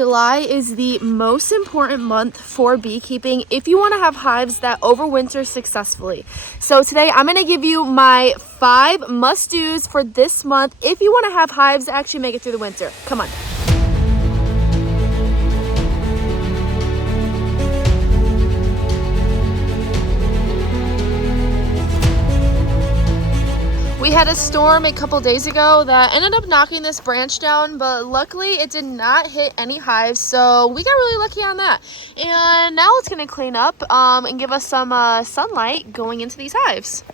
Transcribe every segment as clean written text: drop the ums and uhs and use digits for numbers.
July is the most important month for beekeeping if you want to have hives that overwinter successfully. So today I'm going to give you my 5 must-dos for this month if you want to have hives that actually make it through the winter. Come on. We had a storm a couple days ago that ended up knocking this branch down, but luckily it did not hit any hives, so we got really lucky on that. And now it's going to clean up and give us some sunlight going into these hives.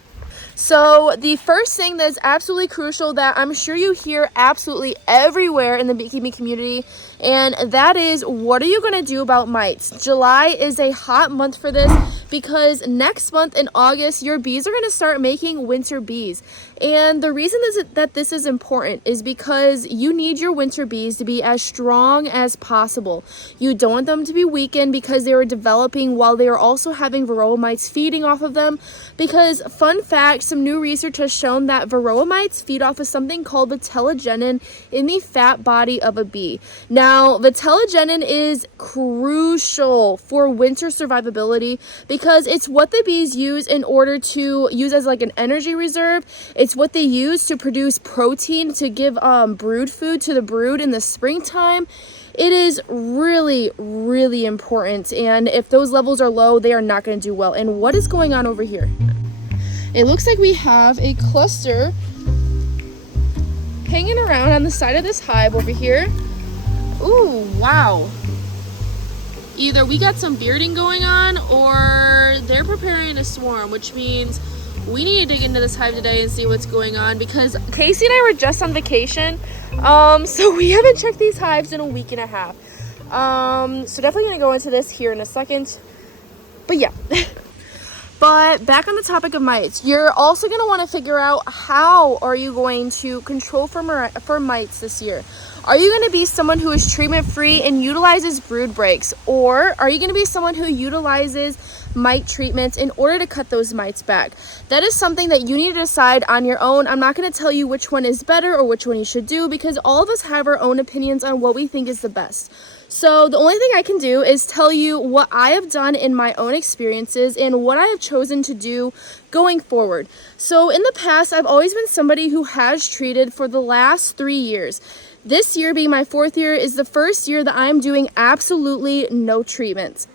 So the first thing that is absolutely crucial that I'm sure you hear absolutely everywhere in the beekeeping community, and that is, what are you going to do about mites? July is a hot month for this because next month in August, your bees are going to start making winter bees. And the reason that this is important is because you need your winter bees to be as strong as possible. You don't want them to be weakened because they were developing while they are also having varroa mites feeding off of them. Because, fun fact, some new research has shown that varroa mites feed off of something called vitellogenin in the fat body of a bee. Now, vitellogenin is crucial for winter survivability because it's what the bees use in order to use as like an energy reserve. It's what they use to produce protein to give brood food to the brood in the springtime. It is really, really important, and if those levels are low, they are not going to do well. And what is going on over here? It looks like we have a cluster hanging around on the side of this hive over here. Ooh, wow. Either we got some bearding going on or they're preparing a swarm, which means we need to dig into this hive today and see what's going on because Casey and I were just on vacation, so we haven't checked these hives in a week and a half. So definitely going to go into this here in a second. But yeah. But back on the topic of mites, you're also going to want to figure out how are you going to control for mites this year. Are you going to be someone who is treatment free and utilizes brood breaks, or are you going to be someone who utilizes mite treatments in order to cut those mites back? That is something that you need to decide on your own. I'm not going to tell you which one is better or which one you should do because all of us have our own opinions on what we think is the best. So the only thing I can do is tell you what I have done in my own experiences and what I have chosen to do going forward. So in the past, I've always been somebody who has treated for the last 3 years. This year, being my 4th year, is the first year that I'm doing absolutely no treatments.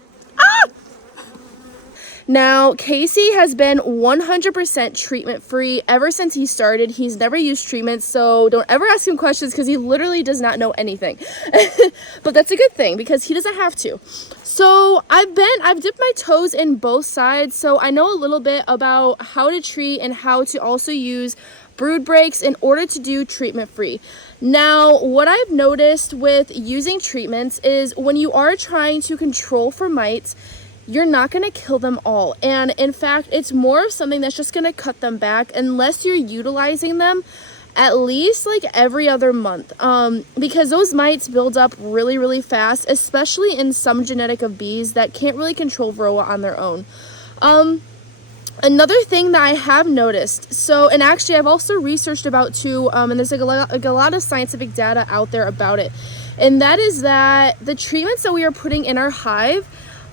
Now, Casey has been 100% treatment free ever since he started. He's never used treatments, so don't ever ask him questions because he literally does not know anything. But that's a good thing because he doesn't have to. So I've dipped my toes in both sides, so I know a little bit about how to treat and how to also use brood breaks in order to do treatment free. Now, what I've noticed with using treatments is when you are trying to control for mites, you're not going to kill them all. And in fact, it's more of something that's just going to cut them back unless you're utilizing them at least like every other month. Because those mites build up really, really fast, especially in some genetic of bees that can't really control varroa on their own. Another thing that I have noticed, and actually I've also researched about too, and there's like a lot of scientific data out there about it, and that is that the treatments that we are putting in our hive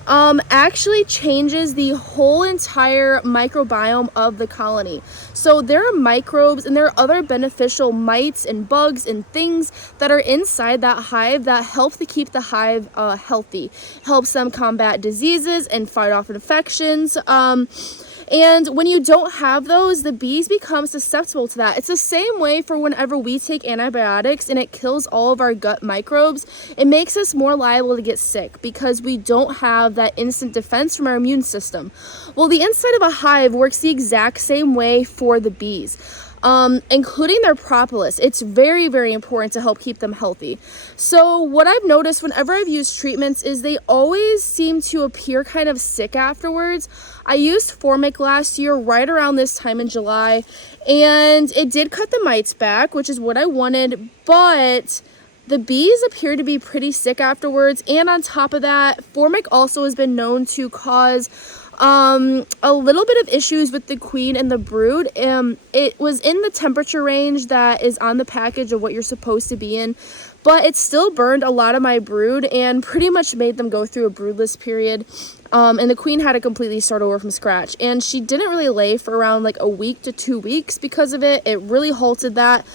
actually changes the whole entire microbiome of the colony. So there are microbes and there are other beneficial mites and bugs and things that are inside that hive that help to keep the hive healthy. Helps them combat diseases and fight off infections. And when you don't have those, the bees become susceptible to that. It's the same way for whenever we take antibiotics and it kills all of our gut microbes. It makes us more liable to get sick because we don't have that instant defense from our immune system. Well, the inside of a hive works the exact same way for the bees. Including their propolis. It's very, very important to help keep them healthy. So what I've noticed whenever I've used treatments is they always seem to appear kind of sick afterwards. I used formic last year right around this time in July, and it did cut the mites back, which is what I wanted, but the bees appear to be pretty sick afterwards. And on top of that, formic also has been known to cause a little bit of issues with the queen and the brood. It was in the temperature range that is on the package of what you're supposed to be in, but it still burned a lot of my brood and pretty much made them go through a broodless period. And the queen had to completely start over from scratch, and she didn't really lay for around like a week to 2 weeks because of it. It really halted that.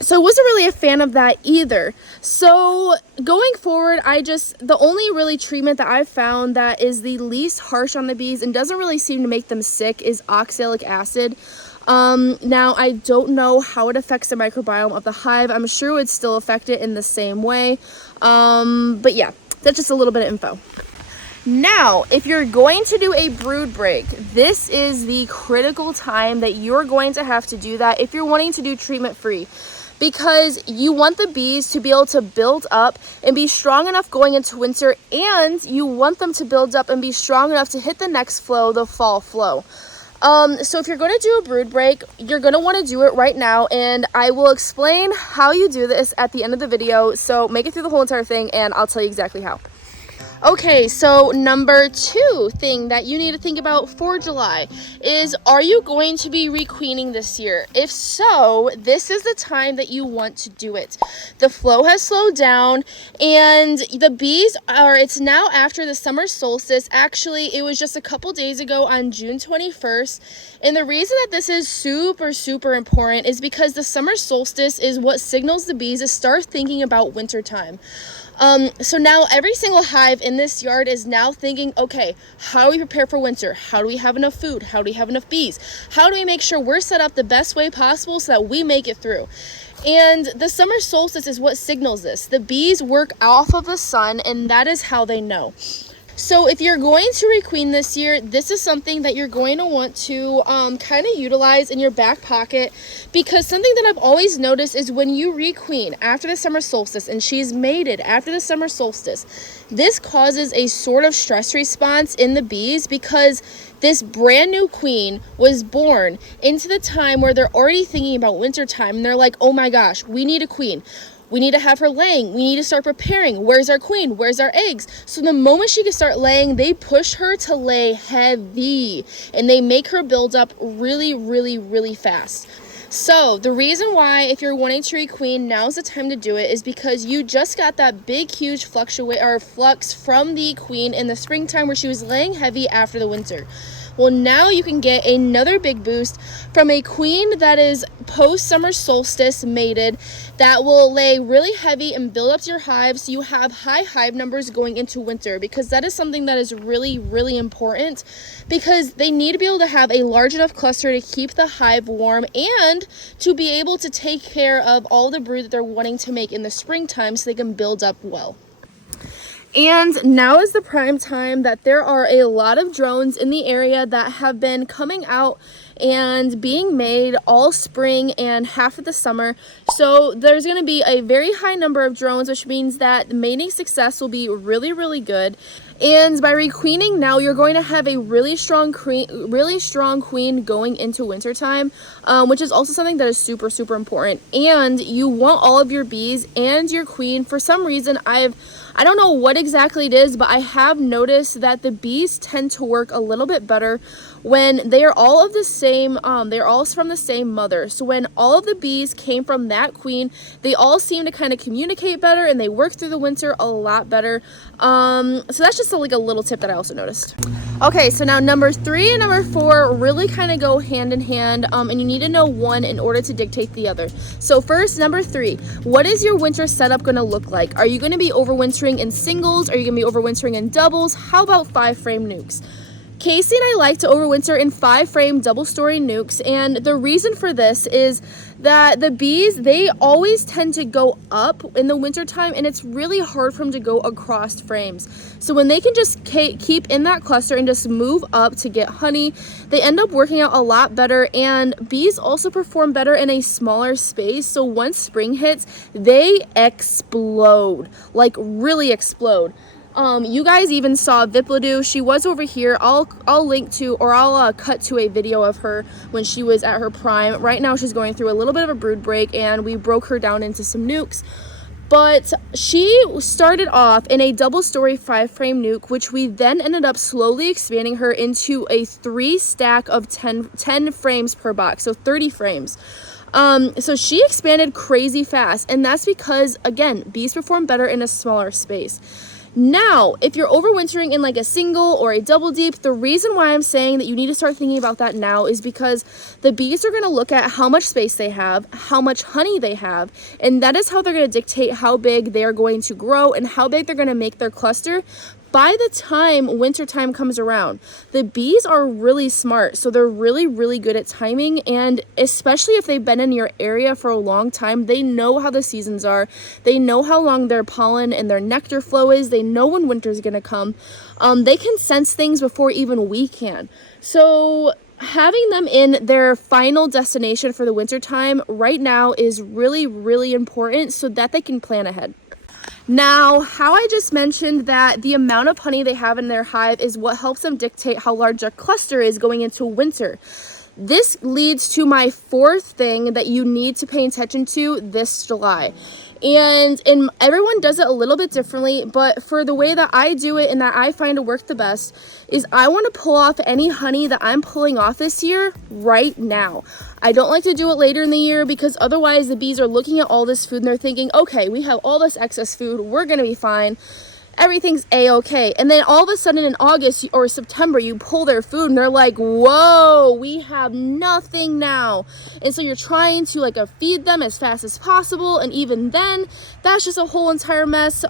So I wasn't really a fan of that either. So going forward, the only really treatment that I've found that is the least harsh on the bees and doesn't really seem to make them sick is oxalic acid. Now I don't know how it affects the microbiome of the hive. I'm sure it would still affect it in the same way. But yeah, that's just a little bit of info. Now, if you're going to do a brood break, this is the critical time that you're going to have to do that if you're wanting to do treatment free, because you want the bees to be able to build up and be strong enough going into winter, and you want them to build up and be strong enough to hit the next flow, the fall flow. So if you're going to do a brood break, you're going to want to do it right now, and I will explain how you do this at the end of the video. So make it through the whole entire thing and I'll tell you exactly how. Okay, so number 2 thing that you need to think about for July is, are you going to be requeening this year? If so, this is the time that you want to do it. The flow has slowed down and the bees it's now after the summer solstice. Actually, it was just a couple days ago on June 21st. And the reason that this is super important is because the summer solstice is what signals the bees to start thinking about winter time. So now every single hive in this yard is now thinking, okay, how do we prepare for winter? How do we have enough food? How do we have enough bees? How do we make sure we're set up the best way possible so that we make it through? And the summer solstice is what signals this. The bees work off of the sun, and that is how they know. So if you're going to requeen this year, this is something that you're going to want to kind of utilize in your back pocket, because something that I've always noticed is when you requeen after the summer solstice and she's mated after the summer solstice, this causes a sort of stress response in the bees, because this brand new queen was born into the time where they're already thinking about winter time, and they're like, oh my gosh, we need a queen. We need to have her laying. We need to start preparing. Where's our queen? Where's our eggs? So the moment she can start laying, they push her to lay heavy, and they make her build up really fast. So the reason why, if you're wanting to requeen, now's the time to do it, is because you just got that big, huge flux from the queen in the springtime where she was laying heavy after the winter. Well, now you can get another big boost from a queen that is post-summer solstice mated, that will lay really heavy and build up to your hive, so you have high hive numbers going into winter, because that is something that is really important, because they need to be able to have a large enough cluster to keep the hive warm and to be able to take care of all the brood that they're wanting to make in the springtime so they can build up well. And now is the prime time that there are a lot of drones in the area that have been coming out and being made all spring and half of the summer. So there's going to be a very high number of drones, which means that mating success will be really good. And by requeening now, you're going to have a really strong queen going into wintertime, which is also something that is super important. And you want all of your bees and your queen. For some reason, I don't know what exactly it is, but I have noticed that the bees tend to work a little bit better when they are all of the same, they're all from the same mother. So when all of the bees came from that queen, they all seem to kind of communicate better and they work through the winter a lot better. So that's just like a little tip that I also noticed. Okay, so now number 3 and number 4 really kind of go hand in hand, and you need to know one in order to dictate the other. So first, number 3, what is your winter setup going to look like? Are you going to be overwintering in singles? Are you going to be overwintering in doubles? How about 5-frame nucs? Casey and I like to overwinter in 5-frame double-story nucs, and the reason for this is that the bees, they always tend to go up in the wintertime, and it's really hard for them to go across frames. So when they can just keep in that cluster and just move up to get honey, they end up working out a lot better, and bees also perform better in a smaller space. So once spring hits, they explode, like really explode. You guys even saw Viplidu. She was over here. I'll link to, or I'll cut to a video of her when she was at her prime. Right now she's going through a little bit of a brood break, and we broke her down into some nucs. But she started off in a double-story 5-frame nuc, which we then ended up slowly expanding her into a 3 stack of 10 frames per box, so 30 frames. So she expanded crazy fast, and that's because, again, bees perform better in a smaller space. Now, if you're overwintering in like a single or a double deep, the reason why I'm saying that you need to start thinking about that now is because the bees are going to look at how much space they have, how much honey they have, and that is how they're going to dictate how big they are going to grow and how big they're going to make their cluster. By the time wintertime comes around, the bees are really smart, so they're really, really good at timing, and especially if they've been in your area for a long time, they know how the seasons are, they know how long their pollen and their nectar flow is, they know when winter's gonna come. They can sense things before even we can. So having them in their final destination for the wintertime right now is really, really important so that they can plan ahead. Now, how I just mentioned that the amount of honey they have in their hive is what helps them dictate how large their cluster is going into winter. This leads to my fourth thing that you need to pay attention to this July. And everyone does it a little bit differently, but for the way that I do it and that I find to work the best is I want to pull off any honey that I'm pulling off this year right now. I don't like to do it later in the year because otherwise the bees are looking at all this food and they're thinking, okay, we have all this excess food, we're going to be fine. Everything's a-okay. And then all of a sudden in August or September, you pull their food and they're like, whoa, we have nothing now. And so you're trying to feed them as fast as possible. And even then, that's just a whole entire mess.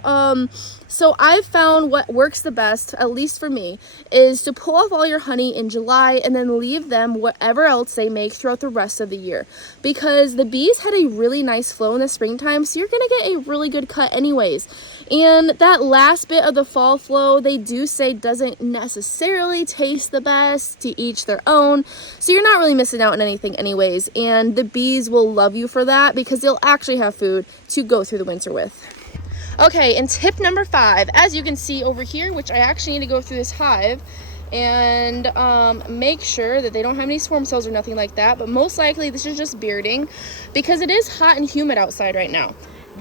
So I've found what works the best, at least for me, is to pull off all your honey in July and then leave them whatever else they make throughout the rest of the year. Because the bees had a really nice flow in the springtime, so you're going to get a really good cut anyways. And that last bit of the fall flow, they do say doesn't necessarily taste the best, to each their own. So you're not really missing out on anything anyways. And the bees will love you for that because they'll actually have food to go through the winter with. Okay, and tip number 5, as you can see over here, which I actually need to go through this hive and make sure that they don't have any swarm cells or nothing like that, but most likely this is just bearding because it is hot and humid outside right now.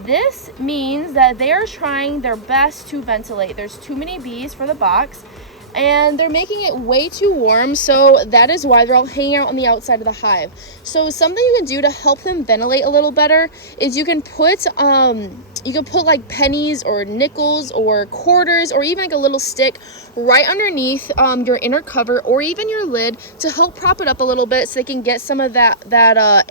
This means that they are trying their best to ventilate. There's too many bees for the box and they're making it way too warm, so that is why they're all hanging out on the outside of the hive. So something you can do to help them ventilate a little better is you can put like pennies or nickels or quarters or even like a little stick right underneath your inner cover or even your lid to help prop it up a little bit so they can get some of that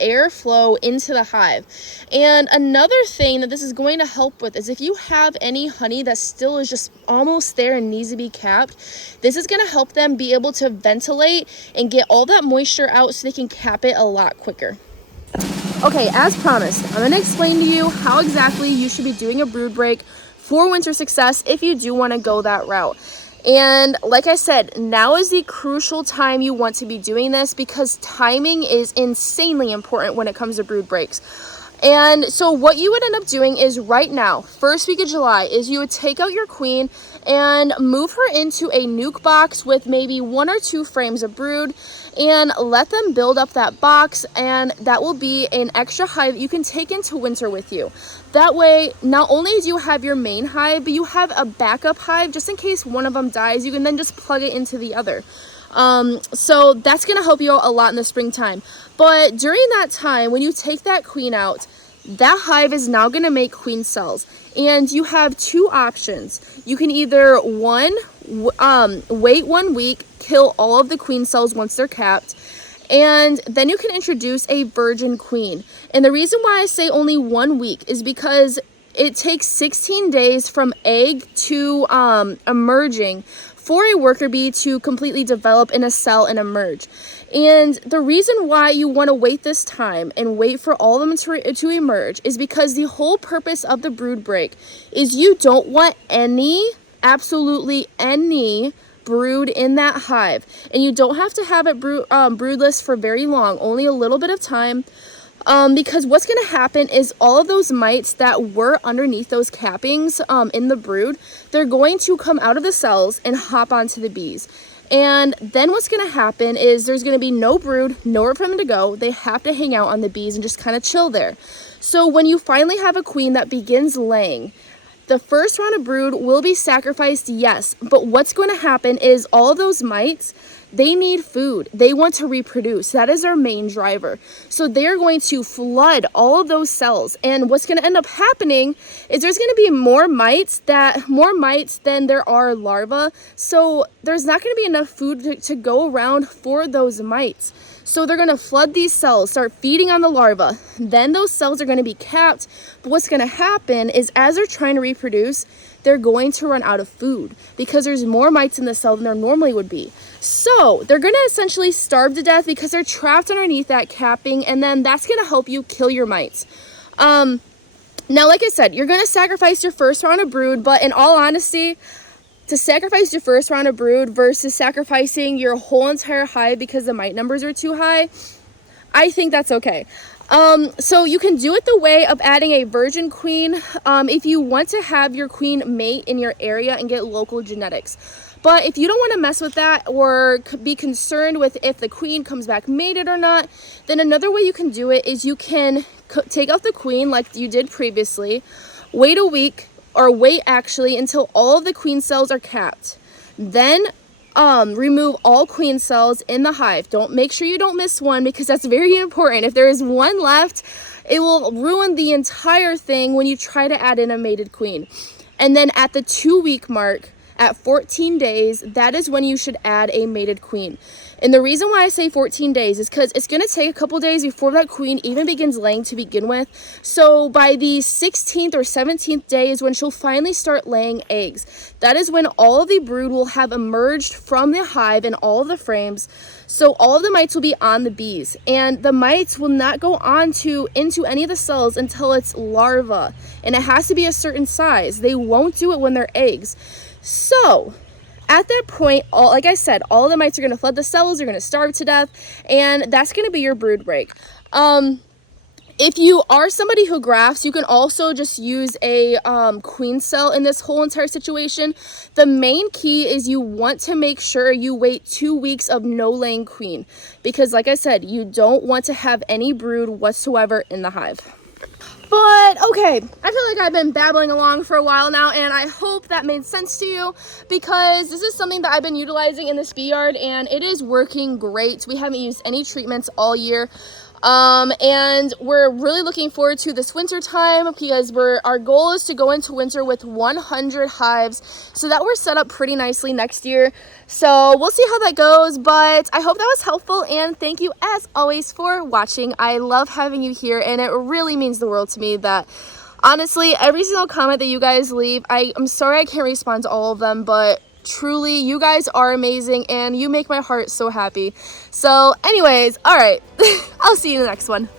airflow into the hive. And another thing that this is going to help with is if you have any honey that still is just almost there and needs to be capped, this is going to help them be able to ventilate and get all that moisture out so they can cap it a lot quicker. Okay, as promised, I'm going to explain to you how exactly you should be doing a brood break for winter success if you do want to go that route. And like I said, now is the crucial time you want to be doing this because timing is insanely important when it comes to brood breaks. And so what you would end up doing is right now, first week of July, is you would take out your queen and move her into a nuke box with maybe 1 or 2 frames of brood and let them build up that box, and that will be an extra hive you can take into winter with you. That way, not only do you have your main hive, but you have a backup hive just in case one of them dies. You can then just plug it into the other. So that's going to help you out a lot in the springtime. But during that time, when you take that queen out, that hive is now going to make queen cells. And you have 2 options. You can either, wait 1 week, kill all of the queen cells once they're capped, and then you can introduce a virgin queen. And the reason why I say only 1 week is because it takes 16 days from egg to emerging for a worker bee to completely develop in a cell and emerge. And the reason why you want to wait this time and wait for all of them to emerge is because the whole purpose of the brood break is you don't want absolutely any brood in that hive. And you don't have to have it broodless for very long, only a little bit of time. Because what's going to happen is all of those mites that were underneath those cappings in the brood, they're going to come out of the cells and hop onto the bees. And then what's going to happen is there's going to be no brood, nowhere for them to go. They have to hang out on the bees and just kind of chill there. So when you finally have a queen that begins laying, The first round of brood will be sacrificed, yes, but what's going to happen is all of those mites, they need food. They want to reproduce. That is our main driver. So they're going to flood all of those cells. And what's going to end up happening is there's going to be more mites than there are larvae. So there's not going to be enough food to go around for those mites. So they're going to flood these cells, start feeding on the larvae. Then those cells are going to be capped. But what's going to happen is as they're trying to reproduce, they're going to run out of food because there's more mites in the cell than there normally would be. So they're going to essentially starve to death because they're trapped underneath that capping, and then that's going to help you kill your mites. Now, like I said, you're going to sacrifice your first round of brood, but in all honesty, to sacrifice your first round of brood versus sacrificing your whole entire hive because the mite numbers are too high, I think that's okay. So you can do it the way of adding a virgin queen if you want to have your queen mate in your area and get local genetics. But if you don't want to mess with that or be concerned with if the queen comes back mated or not, then another way you can do it is you can take out the queen like you did previously, wait a week, or wait actually until all of the queen cells are capped. Then remove all queen cells in the hive. Make sure you don't miss one because that's very important. If there is one left, it will ruin the entire thing when you try to add in a mated queen. And then at the 2-week mark, at 14 days, that is when you should add a mated queen. And the reason why I say 14 days is because it's going to take a couple days before that queen even begins laying to begin with. So by the 16th or 17th day is when she'll finally start laying eggs. That is when all of the brood will have emerged from the hive and all of the frames. So all of the mites will be on the bees, and the mites will not go into any of the cells until it's larva, and it has to be a certain size. They won't do it when they're eggs. So at that point, like I said, all of the mites are going to flood the cells, they're going to starve to death, and that's going to be your brood break. If you are somebody who grafts, you can also just use a queen cell in this whole entire situation. The main key is you want to make sure you wait 2 weeks of no laying queen, because like I said, you don't want to have any brood whatsoever in the hive. But okay, I feel like I've been babbling along for a while now, and I hope that made sense to you because this is something that I've been utilizing in this bee yard and it is working great. We haven't used any treatments all year. And we're really looking forward to this winter time because our goal is to go into winter with 100 hives so that we're set up pretty nicely next year. So we'll see how that goes, but I hope that was helpful, and thank you as always for watching. I love having you here, and it really means the world to me that honestly, every single comment that you guys leave, I'm sorry I can't respond to all of them, but truly, you guys are amazing and you make my heart so happy. So anyways, all right, I'll see you in the next one.